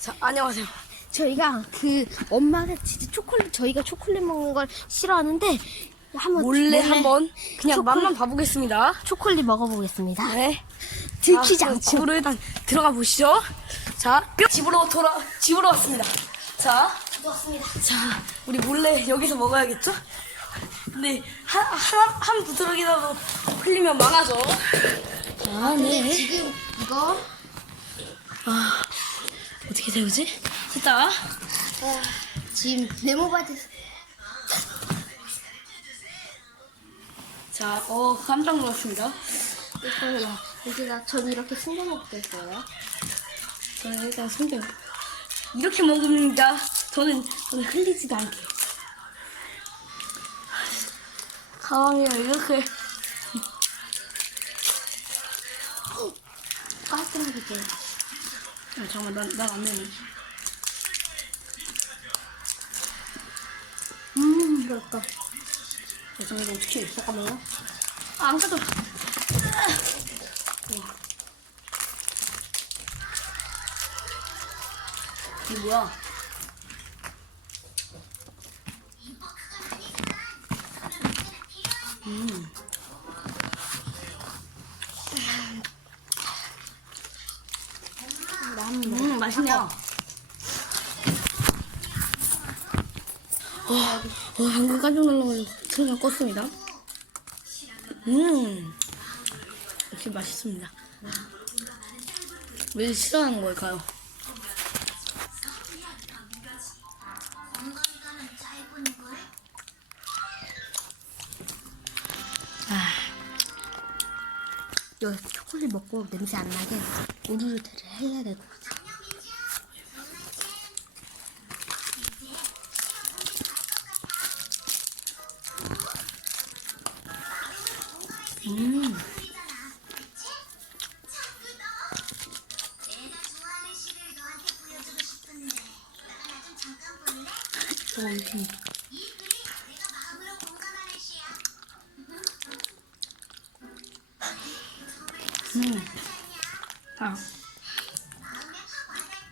자, 안녕하세요. 저희가 엄마가 진짜 저희가 초콜릿 먹는 걸 싫어하는데 몰래 한번 그냥 초콜릿- 맛만 봐보겠습니다. 초콜릿 먹어보겠습니다. 네. 들키지 자, 않고. 집으로 일단 들어가 보시죠. 자, 뿅! 집으로 왔습니다. 자, 자, 우리 몰래 여기서 먹어야겠죠? 근데 한 부스러기라도 흘리면 망하죠. 아, 네. 지금 이거 어떻게 되우지? 됐다. 지금 네모바지 자, 깜짝 놀랐습니다. 여기다 전 이렇게 숨겨 먹겠어요. 저는 일단 숨겨요. 이렇게 먹습니다. 저는 흘리지도 않게. 가방이랑 이렇게. 깔끔하게 돼요. 잠깐만, 난 안 되네. 그럴까? 잠깐만, 이거 어떻게 해? 잠깐만요. 안 가도 이게 뭐야? 맛있네요. 방금 깜짝 놀라가지고 순간 껐습니다. 역시 맛있습니다. 왜 싫어하는 걸까요? 여기 초콜릿 먹고 냄새 안 나게 우르르테를 해야 될 것 같아.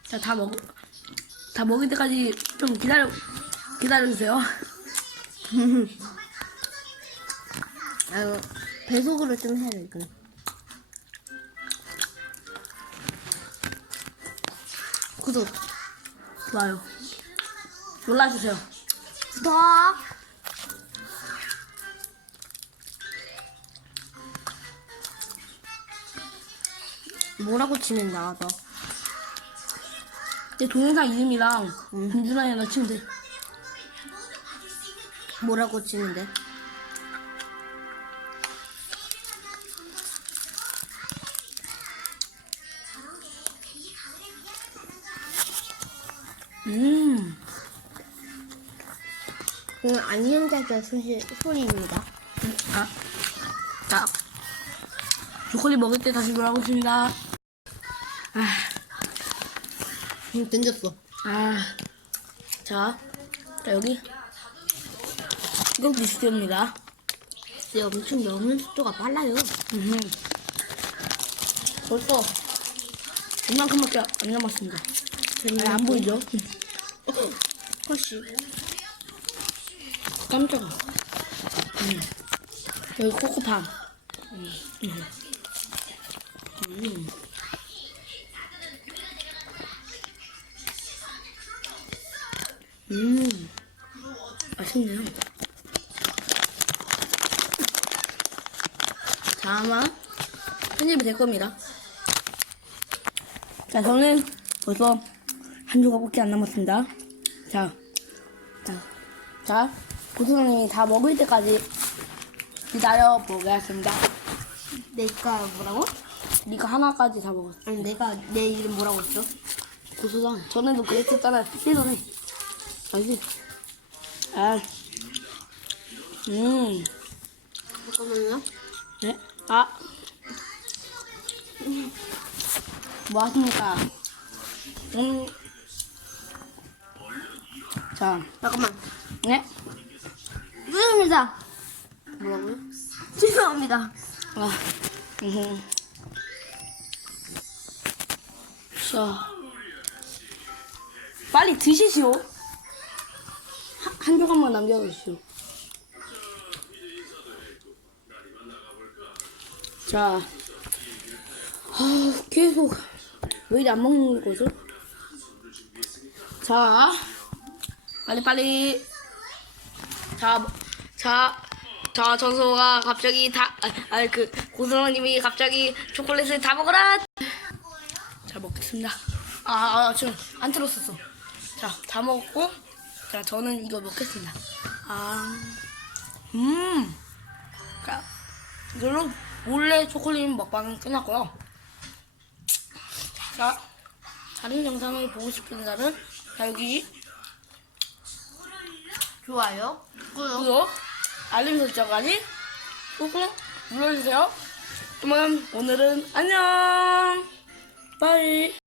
자, 다 먹을 때까지 좀 기다려주세요. 아유, 배속으로 좀 해야 돼, 이거. 구독, 좋아요, 놀라주세요. 구독! 뭐라고 치면 나와서. 내 동영상 이름이랑 김준환이랑 치면 돼. 뭐라고 치는데? 이건 안녕자자 소리입니다. 자, 초콜릿 먹을 때 다시 돌아오겠습니다. 던졌어. 자, 여기 이거 비스트입니다. 근데 엄청 먹는 속도가 빨라요. 벌써 이만큼밖에 안 남았습니다. 안 보이죠? 훨씬. 깜짝아. 여기 코코팜. 맛있네요. 자, 아마 편집이 될 겁니다. 자, 저는 벌써 한 조각밖에 안 남았습니다. 자, 고수님이 다 먹을 때까지 기다려 보겠습니다. 내가 뭐라고? 네가 하나까지 다 먹었어. 아니, 내가 내 이름 뭐라고 했어? 고수상 전에도 그랬었잖아. 예전에. 알지? 잠깐만요. 네? 뭐 하십니까? 자, 잠깐만. 네? 죄송합니다. 뭐라고요? 죄송합니다. 자, 빨리 드시시오. 한 조각만 남겨주시오. 자, 계속 왜 이리 안 먹는 거죠? 자, 빨리. 자, 전소가 갑자기 고선생님이 갑자기 초콜릿을 다 먹어라. 자, 먹겠습니다. 지금 안 들었었어. 자, 다 먹었고, 자, 저는 이거 먹겠습니다. 자, 이걸로 몰래 초콜릿 먹방은 끝났고요. 자, 다른 영상을 보고 싶은 사람은 자, 여기 좋아요. 구독, 알림 설정까지 꾹꾹 눌러주세요. 그러면 오늘은 안녕. 빠이.